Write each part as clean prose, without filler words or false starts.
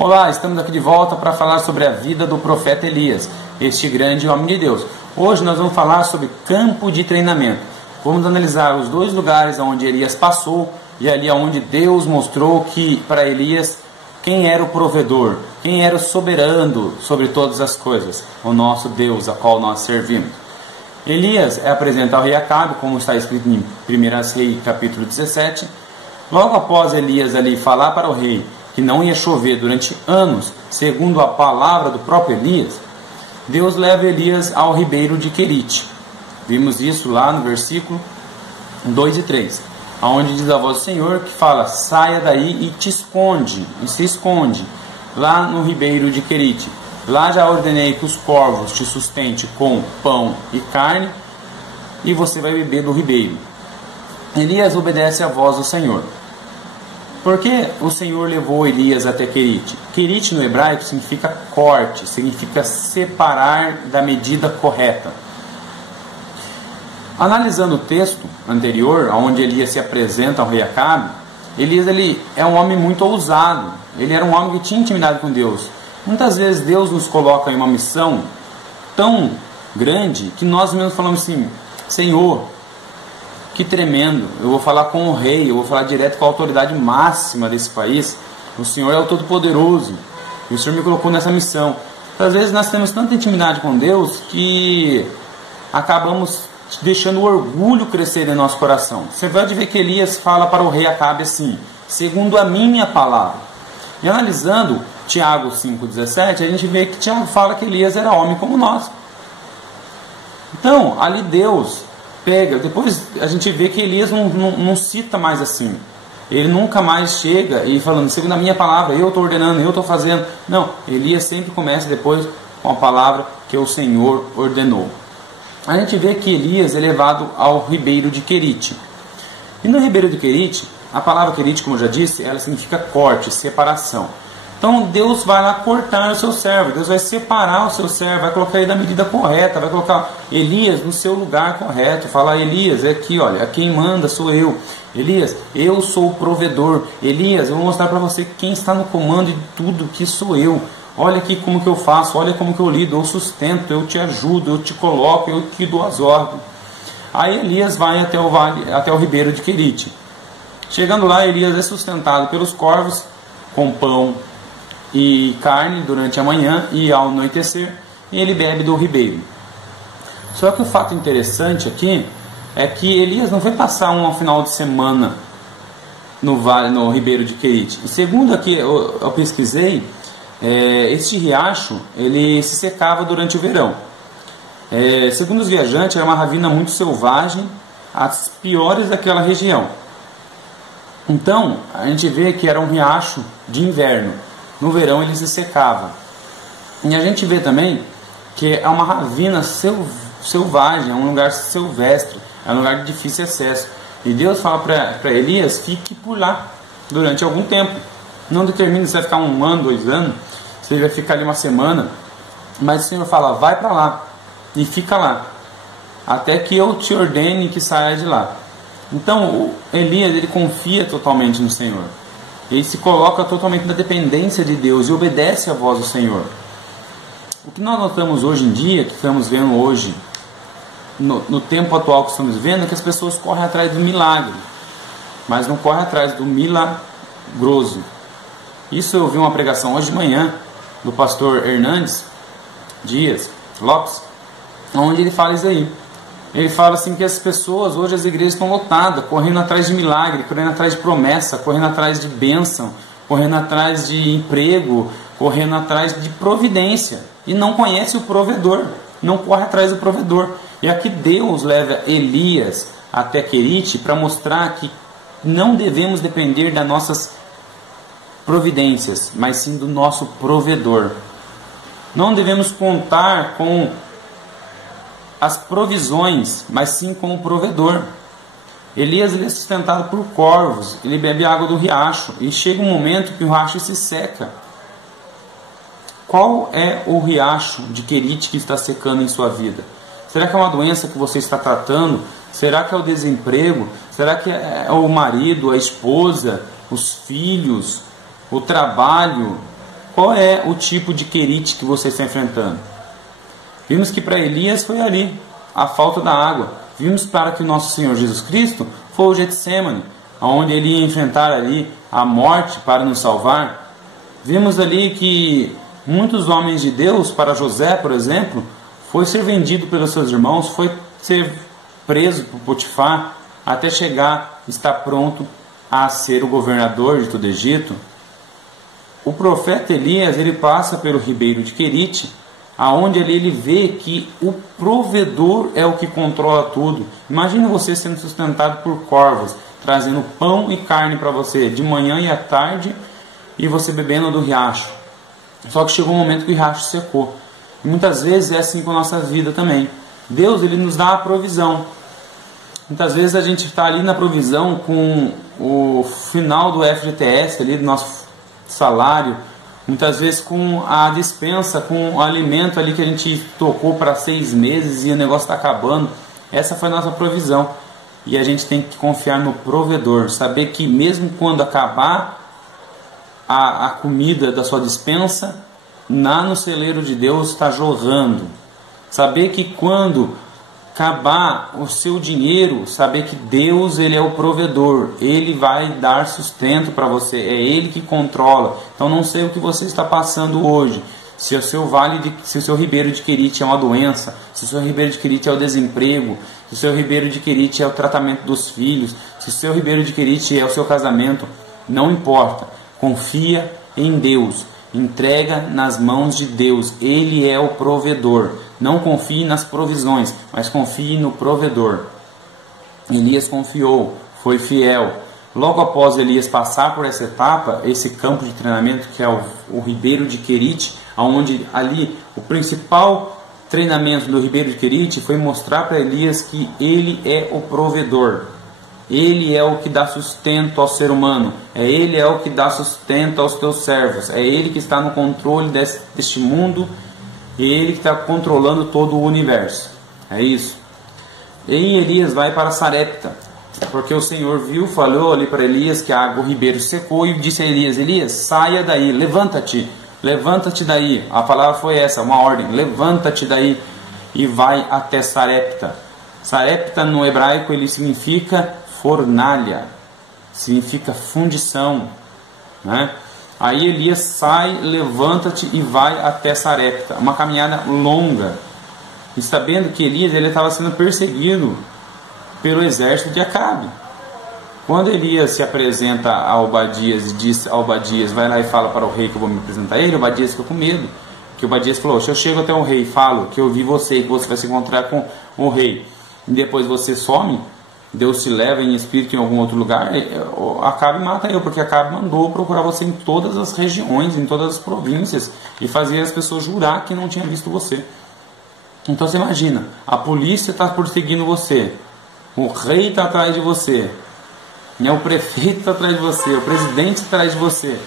Olá, estamos aqui de volta para falar sobre a vida do profeta Elias, este grande homem de Deus. Hoje nós vamos falar sobre campo de treinamento. Vamos analisar os dois lugares onde Elias passou e ali onde Deus mostrou que para Elias quem era o provedor, quem era o soberano sobre todas as coisas, o nosso Deus, a qual nós servimos. Elias é apresentado ao rei Acabe, como está escrito em 1 Reis capítulo 17. Logo após Elias ali falar para o rei que não ia chover durante anos, segundo a palavra do próprio Elias, Deus leva Elias ao ribeiro de Querite. Vimos isso lá no versículo 2 e 3, onde diz a voz do Senhor que fala: saia daí e te esconde, e se esconde lá no ribeiro de Querite. Lá já ordenei que os corvos te sustentem com pão e carne, e você vai beber do ribeiro. Elias obedece à voz do Senhor. Por que o Senhor levou Elias até Querite? Querite no hebraico significa corte, significa separar da medida correta. Analisando o texto anterior, onde Elias se apresenta ao rei Acabe, Elias ele é um homem muito ousado. Ele era um homem que tinha intimidade com Deus. Muitas vezes Deus nos coloca em uma missão tão grande que nós mesmos falamos assim: Senhor, que tremendo, eu vou falar com o rei, eu vou falar direto com a autoridade máxima desse país. O Senhor é o Todo-Poderoso e o Senhor me colocou nessa missão. Às vezes nós temos tanta intimidade com Deus que acabamos deixando o orgulho crescer em nosso coração. Você vai ver que Elias fala para o rei Acabe assim: segundo a minha palavra. E analisando Tiago 5,17, a gente vê que Tiago fala que Elias era homem como nós. Então, ali Deus pega, depois a gente vê que Elias não cita mais assim. Ele nunca mais chega e falando, segundo a minha palavra, eu estou ordenando, eu estou fazendo. Não, Elias sempre começa depois com a palavra que o Senhor ordenou. A gente vê que Elias é levado ao ribeiro de Querite. E no ribeiro de Querite, a palavra Querite, como eu já disse, ela significa corte, separação. Então Deus vai lá cortar o seu servo, Deus vai separar o seu servo, vai colocar ele na medida correta, vai colocar Elias no seu lugar correto, falar: Elias, é aqui, olha, quem manda sou eu. Elias, eu sou o provedor. Elias, eu vou mostrar para você que quem está no comando de tudo que sou eu. Olha aqui como que eu faço, olha como que eu lido, eu sustento, eu te ajudo, eu te coloco, eu te dou as ordens. Aí Elias vai até o vale, até o ribeiro de Querite. Chegando lá, Elias é sustentado pelos corvos com pão e carne durante a manhã, e ao anoitecer ele bebe do ribeiro. Só que o fato interessante aqui é que Elias não foi passar um final de semana no vale, no ribeiro de Querite. E segundo aqui eu pesquisei, este riacho ele se secava durante o verão. Segundo os viajantes, era uma ravina muito selvagem, as piores daquela região. Então a gente vê que era um riacho de inverno. No verão ele se secava. E a gente vê também que é uma ravina selvagem, é um lugar silvestre, é um lugar de difícil acesso. E Deus fala para Elias: fique por lá durante algum tempo. Não determine se vai ficar 1 ano, 2 anos, se ele vai ficar ali 1 semana. Mas o Senhor fala: vai para lá e fica lá, até que eu te ordene que saia de lá. Então Elias ele confia totalmente no Senhor. Ele se coloca totalmente na dependência de Deus e obedece à voz do Senhor. O que nós notamos hoje em dia, que estamos vendo hoje, no tempo atual que estamos vendo, é que as pessoas correm atrás do milagre, mas não correm atrás do milagroso. Isso eu vi uma pregação hoje de manhã do pastor Hernandes Dias Lopes, onde ele fala isso aí. Ele fala assim que as pessoas, hoje as igrejas estão lotadas, correndo atrás de milagre, correndo atrás de promessa, correndo atrás de bênção, correndo atrás de emprego, correndo atrás de providência, e não conhece o provedor, não corre atrás do provedor. E aqui Deus leva Elias até Querite para mostrar que não devemos depender das nossas providências, mas sim do nosso provedor. Não devemos contar com as provisões, mas sim com o provedor. Elias ele é sustentado por corvos, ele bebe água do riacho, e chega um momento que o riacho se seca. Qual é o riacho de Querite que está secando em sua vida? Será que é uma doença que você está tratando? Será que é o desemprego? Será que é o marido, a esposa, os filhos, o trabalho? qual é o tipo de querite que você está enfrentando. Vimos que para Elias foi ali, a falta da água. Vimos para que o nosso Senhor Jesus Cristo foi o Getsemane, onde ele ia enfrentar ali a morte para nos salvar. Vimos ali que muitos homens de Deus, para José, por exemplo, foi ser vendido pelos seus irmãos, foi ser preso por Potifar, até chegar, estar pronto a ser o governador de todo o Egito. O profeta Elias, ele passa pelo ribeiro de Querite, aonde ali ele vê que o provedor é o que controla tudo. Imagina você sendo sustentado por corvos, trazendo pão e carne para você de manhã e à tarde, e você bebendo do riacho. Só que chegou um momento que o riacho secou. E muitas vezes é assim com a nossa vida também. Deus, ele nos dá a provisão. Muitas vezes a gente está ali na provisão com o final do FGTS, ali do nosso salário, muitas vezes com a dispensa, com o alimento ali que a gente tocou para 6 meses e o negócio está acabando. Essa foi a nossa provisão. E a gente tem que confiar no provedor, saber que mesmo quando acabar a comida da sua dispensa, no celeiro de Deus está jorrando. Saber que quando acabar o seu dinheiro, saber que Deus, ele é o provedor, ele vai dar sustento para você, é ele que controla. Então não sei o que você está passando hoje, se o seu ribeiro de Querite é uma doença, se o seu ribeiro de Querite é o desemprego, se o seu ribeiro de Querite é o tratamento dos filhos, se o seu ribeiro de Querite é o seu casamento, não importa, confia em Deus. Entrega nas mãos de Deus, ele é o provedor. Não confie nas provisões, mas confie no provedor. Elias confiou, foi fiel. Logo após Elias passar por essa etapa, esse campo de treinamento que é o ribeiro de Querite, onde ali o principal treinamento do ribeiro de Querite foi mostrar para Elias que ele é o provedor. Ele é o que dá sustento ao ser humano. Ele é o que dá sustento aos teus servos. É ele que está no controle deste mundo. E ele que está controlando todo o universo. É isso. E Elias vai para Sarepta. Porque o Senhor falou ali para Elias que a água, o ribeiro secou. E disse a Elias: Elias, saia daí, levanta-te. Levanta-te daí. A palavra foi essa, uma ordem. Levanta-te daí e vai até Sarepta. Sarepta no hebraico ele significa fornalha, significa fundição, né? Aí Elias sai, levanta-te e vai até Sarepta, uma caminhada longa, e sabendo que Elias estava sendo perseguido pelo exército de Acabe. Quando Elias se apresenta a Obadias e diz a Obadias: vai lá e fala para o rei que eu vou me apresentar a ele, Obadias ficou com medo, que Obadias falou: se eu chego até o rei e falo que eu vi você, que você vai se encontrar com o rei, e depois você some, Deus te leva em espírito em algum outro lugar, Acabe mata eu, porque Acabe mandou procurar você em todas as regiões, em todas as províncias, e fazer as pessoas jurar que não tinha visto você. Então você imagina, a polícia está perseguindo você, o rei está atrás de você, o prefeito está atrás de você, o presidente está atrás de você,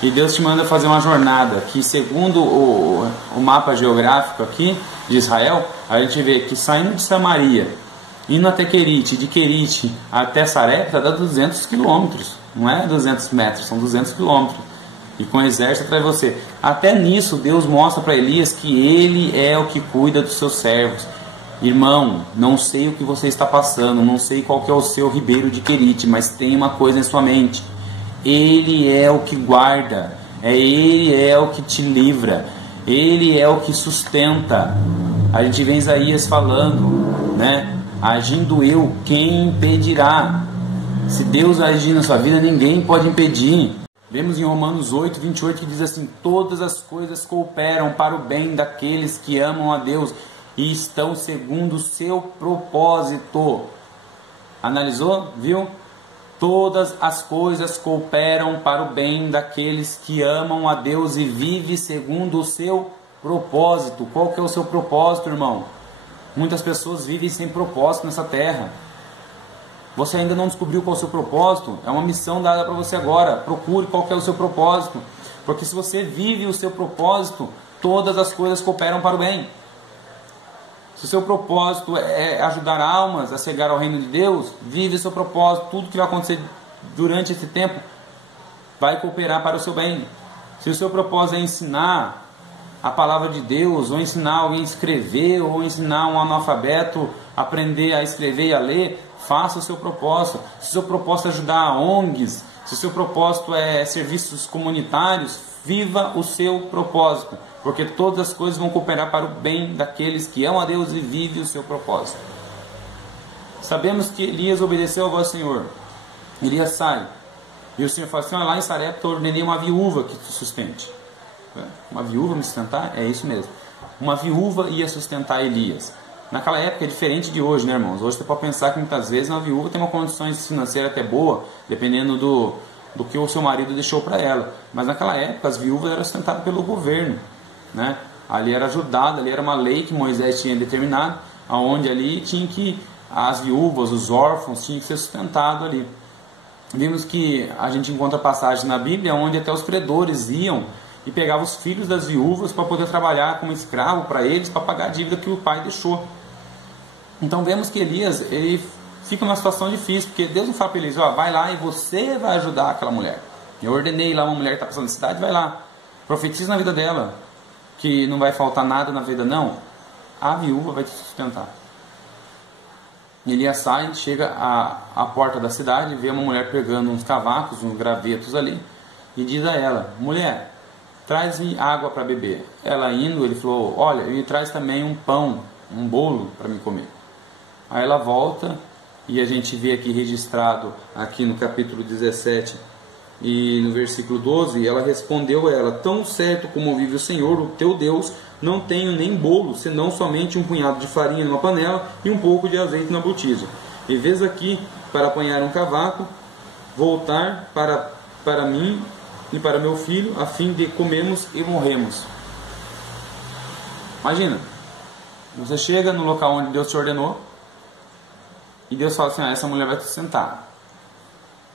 e Deus te manda fazer uma jornada que, segundo o mapa geográfico aqui de Israel, a gente vê que saindo de Samaria, indo até Querite, de Querite até Sarepta dá 200 quilômetros, não é 200 metros, são 200 quilômetros, e com o exército atrás de você. Até nisso Deus mostra para Elias que ele é o que cuida dos seus servos. Irmão, não sei o que você está passando, não sei qual que é o seu ribeiro de Querite, mas tem uma coisa em sua mente: ele é o que guarda, ele é o que te livra, ele é o que sustenta. A gente vê Isaías falando, né? Agindo eu, quem impedirá? Se Deus agir na sua vida, ninguém pode impedir. Vemos em Romanos 8, 28 que diz assim: todas as coisas cooperam para o bem daqueles que amam a Deus e estão segundo o seu propósito. Analisou? Viu? Todas as coisas cooperam para o bem daqueles que amam a Deus e vivem segundo o seu propósito. Qual que é o seu propósito, irmão? Muitas pessoas vivem sem propósito nessa terra. Você ainda não descobriu qual é o seu propósito? É uma missão dada para você agora. Procure qual que é o seu propósito. Porque se você vive o seu propósito, todas as coisas cooperam para o bem. Se o seu propósito é ajudar almas a chegar ao reino de Deus, vive o seu propósito. Tudo que vai acontecer durante esse tempo vai cooperar para o seu bem. Se o seu propósito é ensinar a palavra de Deus, ou ensinar alguém a escrever, ou ensinar um analfabeto a aprender a escrever e a ler, faça o seu propósito. Se o seu propósito é ajudar ONGs, se o seu propósito é serviços comunitários, viva o seu propósito, porque todas as coisas vão cooperar para o bem daqueles que amam a Deus e vivem o seu propósito. Sabemos que Elias obedeceu à voz do Senhor. Elias sai, e o Senhor fala assim: lá em Sarepta eu ordenei uma viúva que te sustente. Uma viúva me sustentar? É isso mesmo. Uma viúva ia sustentar Elias. Naquela época é diferente de hoje, né, irmãos? Hoje você pode pensar que muitas vezes uma viúva tem uma condição financeira até boa, dependendo do que o seu marido deixou para ela. Mas naquela época as viúvas eram sustentadas pelo governo, né? Ali era ajudada, ali era uma lei que Moisés tinha determinado, aonde ali tinha que as viúvas, os órfãos tinham que ser sustentados ali. Vimos que a gente encontra passagens na Bíblia onde até os credores iam e pegavam os filhos das viúvas para poder trabalhar como escravo para eles, para pagar a dívida que o pai deixou. Então vemos que Elias, ele fica numa situação difícil, porque Deus não fala para Elias: vai lá e você vai ajudar aquela mulher. Eu ordenei lá uma mulher que está passando necessidade, vai lá, profetiza na vida dela, que não vai faltar nada na vida, não. A viúva vai te sustentar. Elias sai, chega à porta da cidade, vê uma mulher pegando uns cavacos, uns gravetos ali, e diz a ela: mulher, traz água para beber. Ela indo, ele falou: olha, e traz também um pão, um bolo para me comer. Aí ela volta, e a gente vê aqui registrado, aqui no capítulo 17 e no versículo 12, ela respondeu a ela: tão certo como vive o Senhor, o teu Deus, não tenho nem bolo, senão somente um punhado de farinha numa panela e um pouco de azeite na botija. E vês aqui para apanhar um cavaco, voltar para mim e para meu filho, a fim de comermos e morrermos. Imagina, você chega no local onde Deus te ordenou, e Deus fala assim: essa mulher vai te sustentar.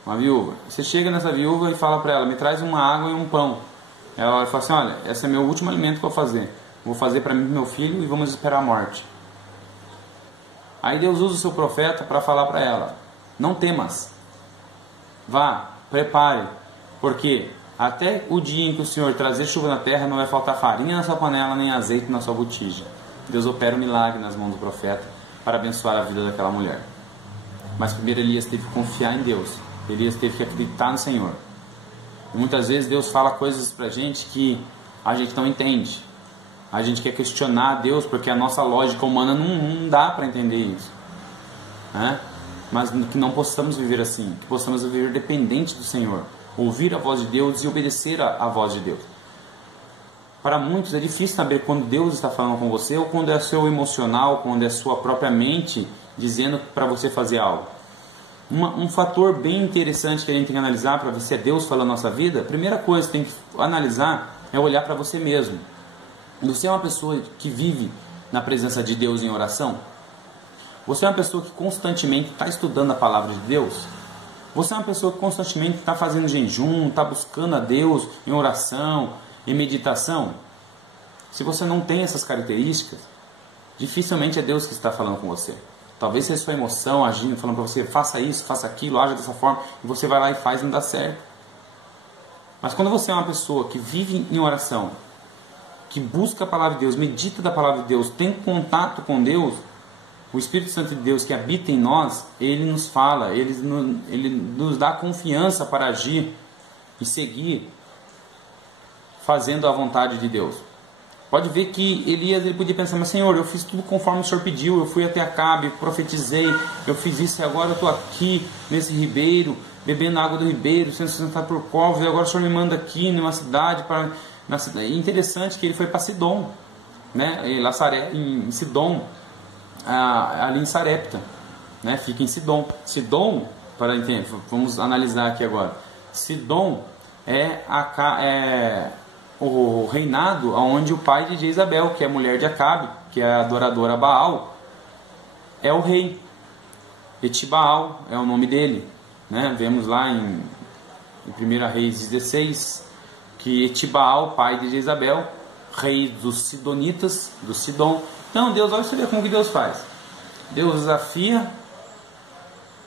Uma viúva. Você chega nessa viúva e fala para ela: me traz uma água e um pão. Ela vai falar assim: olha, esse é meu último alimento que eu vou fazer. Vou fazer para mim e meu filho e vamos esperar a morte. Aí Deus usa o seu profeta para falar para ela: não temas. Vá, prepare. Porque até o dia em que o Senhor trazer chuva na terra, não vai faltar farinha na sua panela, nem azeite na sua botija. Deus opera um milagre nas mãos do profeta para abençoar a vida daquela mulher. Mas primeiro Elias teve que confiar em Deus. Elias teve que acreditar no Senhor. E muitas vezes Deus fala coisas pra gente que a gente não entende. A gente quer questionar a Deus porque a nossa lógica humana não dá para entender isso, né? Mas que não possamos viver assim, que possamos viver dependente do Senhor, ouvir a voz de Deus e obedecer a voz de Deus. Para muitos é difícil saber quando Deus está falando com você, ou quando é seu emocional, quando é sua própria mente dizendo para você fazer algo. Um fator bem interessante que a gente tem que analisar para ver se é Deus falando na nossa vida, a primeira coisa que tem que analisar é olhar para você mesmo. Você é uma pessoa que vive na presença de Deus em oração? Você é uma pessoa que constantemente está estudando a palavra de Deus? Você é uma pessoa que constantemente está fazendo jejum, está buscando a Deus em oração, em meditação? Se você não tem essas características, dificilmente é Deus que está falando com você. Talvez seja sua emoção agindo, falando para você: faça isso, faça aquilo, haja dessa forma, e você vai lá e faz e não dá certo. Mas quando você é uma pessoa que vive em oração, que busca a palavra de Deus, medita da palavra de Deus, tem contato com Deus, o Espírito Santo de Deus que habita em nós, ele nos fala, ele nos dá confiança para agir e seguir fazendo a vontade de Deus. Pode ver que Elias ele podia pensar: mas Senhor, eu fiz tudo conforme o Senhor pediu, eu fui até Acabe, profetizei, eu fiz isso e agora eu estou aqui nesse ribeiro, bebendo água do ribeiro, sendo sustentado por corvos, e agora o Senhor me manda aqui numa cidade para... É interessante que ele foi para Sidom, né? Em Sidom, ali em Sarepta, né? Fica em Sidom. Sidom, para entender, vamos analisar aqui agora. Sidom é o reinado onde o pai de Jezabel, que é a mulher de Acabe, que é a adoradora a Baal, é o rei. Etibaal é o nome dele, né? Vemos lá em 1 Reis 16 que Etibaal, pai de Jezabel, rei dos Sidonitas, do Sidom. Então Deus, olha você ver como que Deus faz. Deus desafia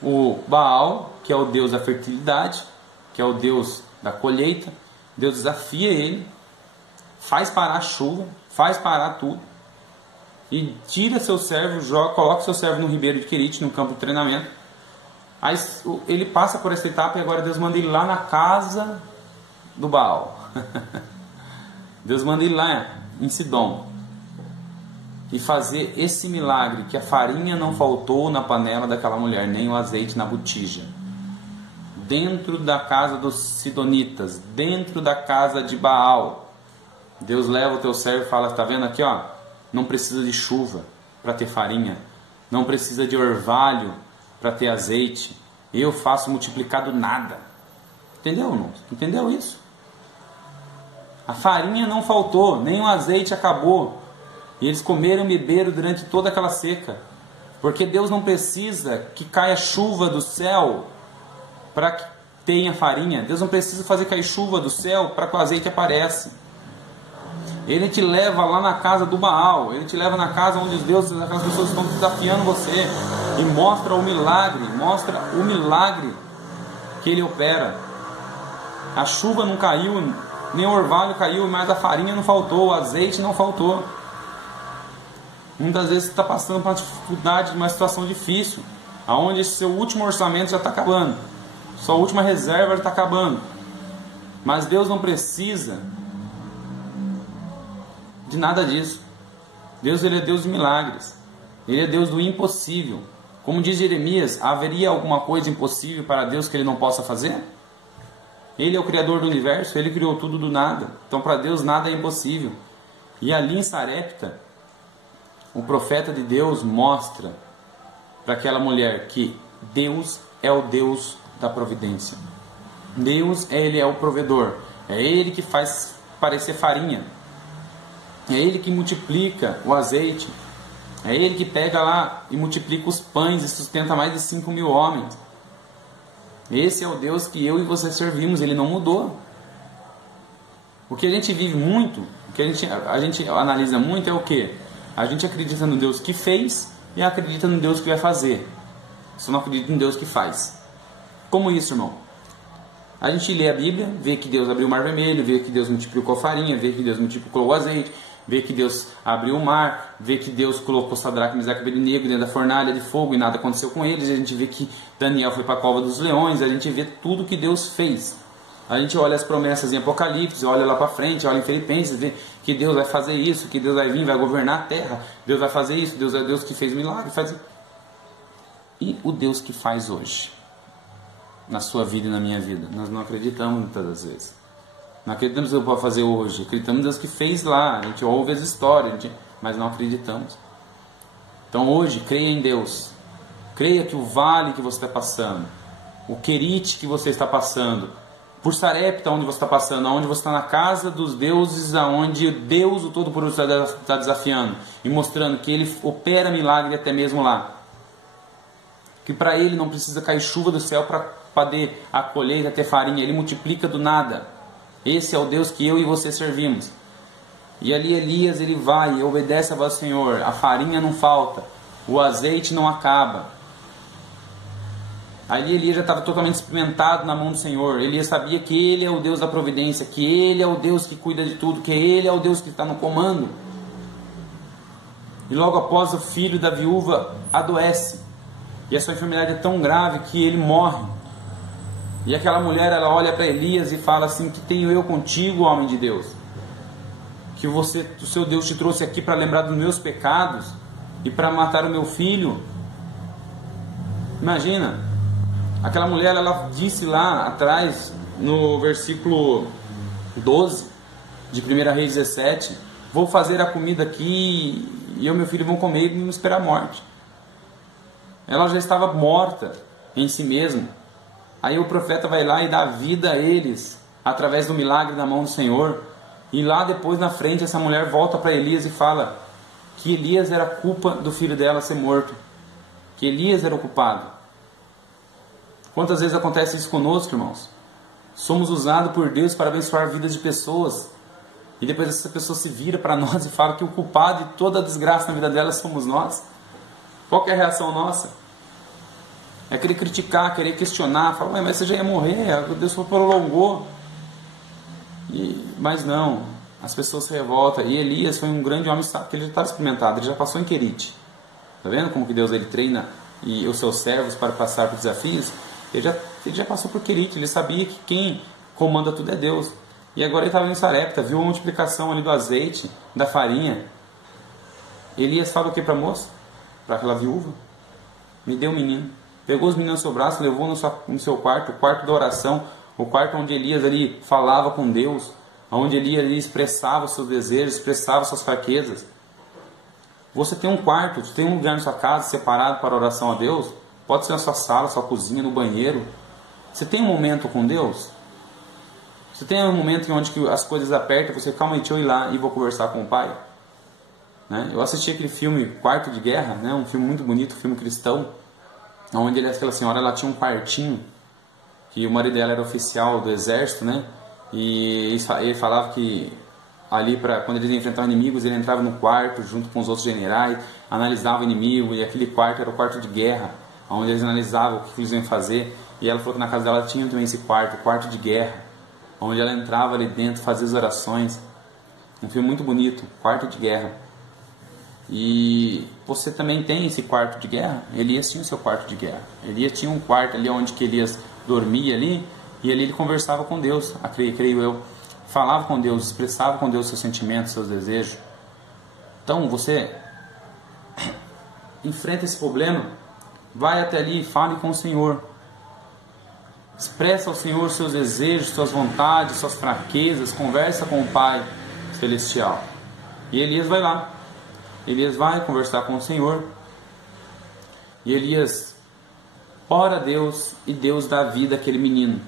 o Baal, que é o deus da fertilidade, que é o deus da colheita. Deus desafia ele, faz parar a chuva, faz parar tudo, e tira seu servo, coloca seu servo no ribeiro de Querite, no campo de treinamento. Aí ele passa por essa etapa e agora Deus manda ele lá na casa do Baal. Deus manda ele lá em Sidom e fazer esse milagre, que a farinha não faltou na panela daquela mulher, nem o azeite na botija. Dentro da casa dos sidonitas, dentro da casa de Baal, Deus leva o teu servo e fala: está vendo aqui, ó, não precisa de chuva para ter farinha, não precisa de orvalho para ter azeite, eu faço multiplicar do nada. Entendeu, irmão? Entendeu isso? A farinha não faltou, nem o azeite acabou, e eles comeram e beberam durante toda aquela seca, porque Deus não precisa que caia chuva do céu para que tenha farinha. Deus não precisa fazer cair chuva do céu para que o azeite apareça. Ele te leva lá na casa do Baal, ele te leva na casa onde os deuses, aquelas pessoas estão desafiando você, e mostra o milagre que ele opera. A chuva não caiu, nem o orvalho caiu, mas a farinha não faltou, o azeite não faltou. Muitas vezes você está passando por uma dificuldade, uma situação difícil, onde seu último orçamento já está acabando, sua última reserva já está acabando, mas Deus não precisa de nada disso. Deus, ele é Deus de milagres, ele é Deus do impossível. Como diz Jeremias, haveria alguma coisa impossível para Deus que ele não possa fazer? Ele é o Criador do universo, ele criou tudo do nada, então para Deus nada é impossível. E ali em Sarepta, o profeta de Deus mostra para aquela mulher que Deus é o Deus da providência. Deus, ele é o provedor, é ele que faz parecer farinha, é ele que multiplica o azeite, é ele que pega lá e multiplica os pães e sustenta mais de 5.000 homens. Esse é o Deus que eu e você servimos, ele não mudou. O que a gente vive muito, o que a gente analisa muito é o que? A gente acredita no Deus que fez e acredita no Deus que vai fazer. Só não acredita no Deus que faz. Como isso, irmão? A gente lê a Bíblia, vê que Deus abriu o mar vermelho, vê que Deus multiplicou a farinha, vê que Deus multiplicou o azeite, vê que Deus abriu o mar, vê que Deus colocou Sadraque, Mesaque e Abednego dentro da fornalha de fogo e nada aconteceu com eles. A gente vê que Daniel foi para a cova dos leões, a gente vê tudo que Deus fez. A gente olha as promessas em Apocalipse, olha lá para frente, olha em Filipenses, vê que Deus vai fazer isso, que Deus vai vir, vai governar a terra, Deus vai fazer isso, Deus é Deus que fez milagre. E o Deus que faz hoje, na sua vida e na minha vida? Nós não acreditamos muitas das vezes. Não acreditamos que Deus pode fazer hoje, acreditamos em Deus que fez lá, a gente ouve as histórias, mas não acreditamos. Então hoje, creia em Deus, creia que o vale que você está passando, o Querite que você está passando, por Sarepta onde você está passando, onde você está na casa dos deuses, aonde Deus, o Todo-Poderoso, está desafiando e mostrando que Ele opera milagre até mesmo lá, que para Ele não precisa cair chuva do céu para poder a colheita ter farinha, Ele multiplica do nada. Esse é o Deus que eu e você servimos. E ali Elias, ele vai e obedece a voz do Senhor, a farinha não falta, o azeite não acaba. Ali Elias já estava totalmente experimentado na mão do Senhor. Elias sabia que Ele é o Deus da providência, que Ele é o Deus que cuida de tudo, que Ele é o Deus que está no comando. E logo após, o filho da viúva adoece, e essa enfermidade é tão grave que ele morre. E aquela mulher, ela olha para Elias e fala assim: que tenho eu contigo, homem de Deus? Que o seu Deus te trouxe aqui para lembrar dos meus pecados e para matar o meu filho? Imagina, aquela mulher, ela disse lá atrás, no versículo 12 de 1 Reis 17, vou fazer a comida aqui e eu e meu filho vão comer e vamos esperar a morte. Ela já estava morta em si mesma. Aí o profeta vai lá e dá vida a eles, através do milagre da mão do Senhor. E lá depois, na frente, essa mulher volta para Elias e fala que Elias era culpa do filho dela ser morto, que Elias era o culpado. Quantas vezes acontece isso conosco, irmãos? Somos usados por Deus para abençoar vidas de pessoas, e depois essa pessoa se vira para nós e fala que o culpado de toda a desgraça na vida dela somos nós. Qual que é a reação nossa? É querer criticar, querer questionar, falar: mas você já ia morrer, Deus prolongou. Mas não, as pessoas se revoltam. E Elias foi um grande homem, sabe que ele já estava experimentado, ele já passou em Querite. Está vendo como que Deus ele treina e os seus servos para passar por desafios? Ele já passou por Querite, ele sabia que quem comanda tudo é Deus. E agora ele estava em Sarepta, viu a multiplicação ali do azeite, da farinha. Elias fala o que para a moça? Para aquela viúva? Me deu um menino. Pegou os meninos no seu braço, levou no seu quarto, o quarto da oração, o quarto onde Elias ali falava com Deus, onde Elias ali expressava os seus desejos, expressava suas fraquezas. Você tem um quarto, você tem um lugar na sua casa separado para oração a Deus? Pode ser na sua sala, sua cozinha, no banheiro. Você tem um momento com Deus? Você tem um momento em onde que as coisas apertam, você, calma aí, deixa eu ir lá e vou conversar com o Pai? Né? Eu assisti aquele filme Quarto de Guerra, né? Um filme muito bonito, um filme cristão, onde aquela senhora ela tinha um quartinho, que o marido dela era oficial do exército, né? E ele falava que ali, quando eles enfrentavam inimigos, ele entrava no quarto junto com os outros generais, analisava o inimigo, e aquele quarto era o quarto de guerra, onde eles analisavam o que eles iam fazer. E ela falou que na casa dela tinha também esse quarto, o quarto de guerra, onde ela entrava ali dentro, fazia as orações. Um filme muito bonito, Quarto de Guerra. E você também tem esse quarto de guerra. Elias tinha o seu quarto de guerra. Elias tinha um quarto ali onde que Elias dormia ali, e ali ele conversava com Deus, creio eu. Falava com Deus, expressava com Deus seus sentimentos, seus desejos. Então você enfrenta esse problema, vai até ali e fale com o Senhor. Expressa ao Senhor seus desejos, suas vontades, suas fraquezas, conversa com o Pai Celestial. E Elias vai lá. Elias vai conversar com o Senhor. E Elias ora a Deus, e Deus dá vida àquele menino.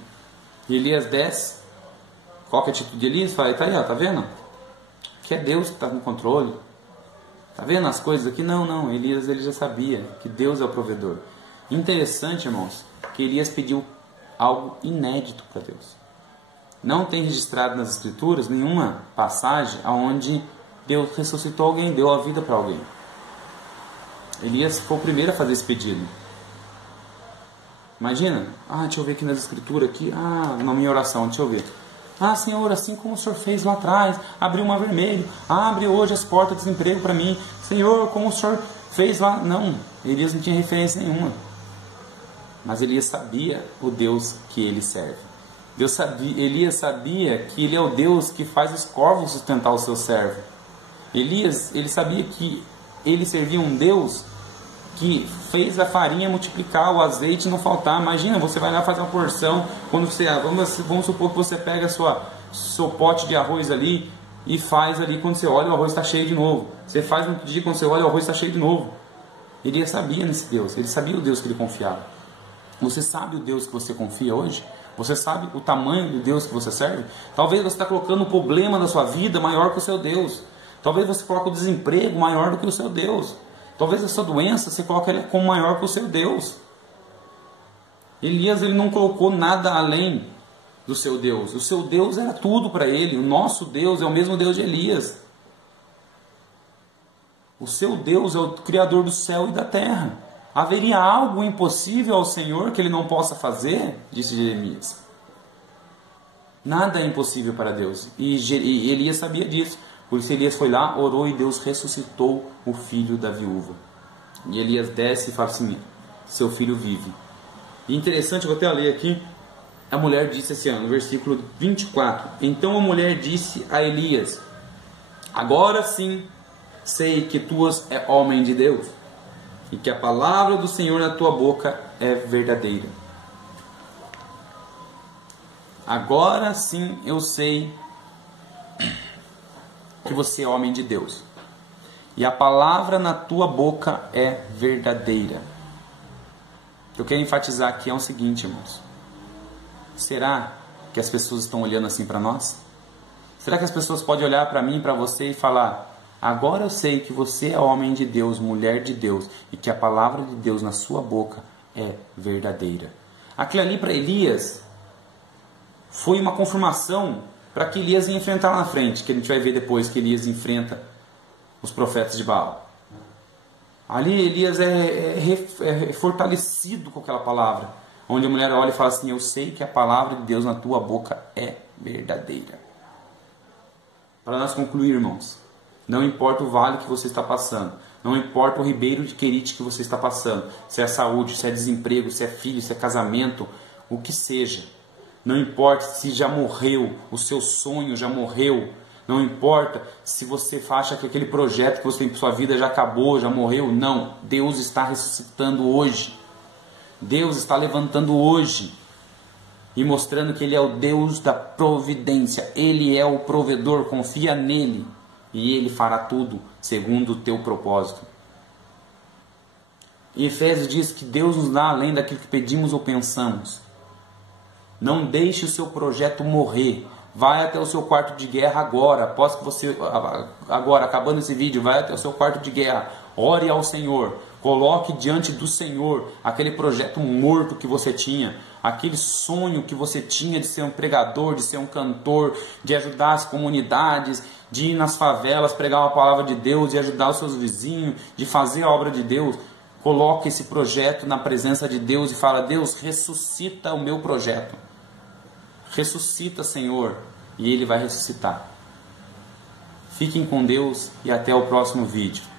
E Elias desce. Qual que é a atitude de Elias? Fala, tá aí, ó, tá vendo? Que é Deus que está no controle. Tá vendo as coisas aqui? Não, Elias ele já sabia que Deus é o provedor. Interessante, irmãos, que Elias pediu algo inédito para Deus. Não tem registrado nas Escrituras nenhuma passagem onde Deus ressuscitou alguém, deu a vida para alguém. Elias foi o primeiro a fazer esse pedido. Imagina, deixa eu ver aqui nas Escrituras, aqui, na minha oração, deixa eu ver. Senhor, assim como o Senhor fez lá atrás, abriu o mar vermelho, abre hoje as portas do desemprego para mim. Senhor, como o Senhor fez lá. Não, Elias não tinha referência nenhuma. Mas Elias sabia o Deus que ele serve. Elias sabia que ele é o Deus que faz os corvos sustentar o seu servo. Elias, ele sabia que ele servia um Deus que fez a farinha multiplicar, o azeite não faltar. Imagina, você vai lá fazer uma porção, quando você, vamos supor que você pega seu pote de arroz ali e faz ali, quando você olha o arroz está cheio de novo. Você faz no outro dia, quando você olha o arroz está cheio de novo. Elias sabia nesse Deus, ele sabia o Deus que ele confiava. Você sabe o Deus que você confia hoje? Você sabe o tamanho do Deus que você serve? Talvez você está colocando um problema na sua vida maior que o seu Deus. Talvez você coloque o desemprego maior do que o seu Deus. Talvez a sua doença você coloque ela como maior que o seu Deus. Elias ele não colocou nada além do seu Deus. O seu Deus era tudo para ele. O nosso Deus é o mesmo Deus de Elias. O seu Deus é o Criador do céu e da terra. Haveria algo impossível ao Senhor que ele não possa fazer? Disse Jeremias. Nada é impossível para Deus. E Elias sabia disso. Por isso Elias foi lá, orou e Deus ressuscitou o filho da viúva. E Elias desce e fala assim, seu filho vive. E interessante, eu vou até ler aqui. A mulher disse assim, no versículo 24. Então a mulher disse a Elias, agora sim sei que tu és homem de Deus, e que a palavra do Senhor na tua boca é verdadeira. Agora sim eu sei que você é homem de Deus, e a palavra na tua boca é verdadeira. O que eu quero enfatizar aqui é o seguinte, irmãos. Será que as pessoas estão olhando assim para nós? Será que as pessoas podem olhar para mim, para você e falar, agora eu sei que você é homem de Deus, mulher de Deus, e que a palavra de Deus na sua boca é verdadeira? Aquilo ali para Elias foi uma confirmação para que Elias ia enfrentar lá na frente, que a gente vai ver depois que Elias enfrenta os profetas de Baal. Ali Elias é fortalecido com aquela palavra, onde a mulher olha e fala assim, eu sei que a palavra de Deus na tua boca é verdadeira. Para nós concluir, irmãos, não importa o vale que você está passando, não importa o ribeiro de Querite que você está passando, se é saúde, se é desemprego, se é filho, se é casamento, o que seja. Não importa se já morreu, o seu sonho já morreu. Não importa se você acha que aquele projeto que você tem para sua vida já acabou, já morreu. Não, Deus está ressuscitando hoje. Deus está levantando hoje e mostrando que Ele é o Deus da providência. Ele é o provedor, confia nele e Ele fará tudo segundo o teu propósito. E Efésios diz que Deus nos dá além daquilo que pedimos ou pensamos. Não deixe o seu projeto morrer. Vai até o seu quarto de guerra agora. Após que você, agora, acabando esse vídeo, vai até o seu quarto de guerra. Ore ao Senhor. Coloque diante do Senhor aquele projeto morto que você tinha. Aquele sonho que você tinha de ser um pregador, de ser um cantor, de ajudar as comunidades, de ir nas favelas, pregar uma palavra de Deus, de ajudar os seus vizinhos, de fazer a obra de Deus. Coloque esse projeto na presença de Deus e fala: Deus, ressuscita o meu projeto. Ressuscita, Senhor, e Ele vai ressuscitar. Fiquem com Deus e até o próximo vídeo.